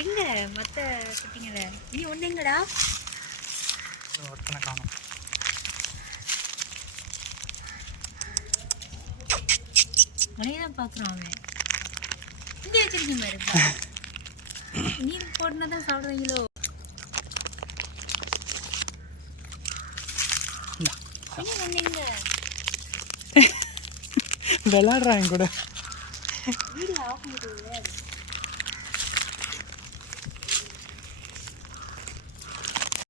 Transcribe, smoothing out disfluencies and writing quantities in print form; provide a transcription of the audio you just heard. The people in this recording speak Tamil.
எங்க மத்த குட்டிங்கள நீ ஒண்ணு எங்கடா ஒருத்தனை காணும். உனையதான் பாக்குறான் அவன். இங்க வச்சிருக்கீங்க பாரு. நீர் போட்டுனாதான் சாப்பிடுவீங்களோ? ஒண்ணுங்க விளையாடுறான் கூட. வீடியோ ஆஃப் பண்ணிட்டு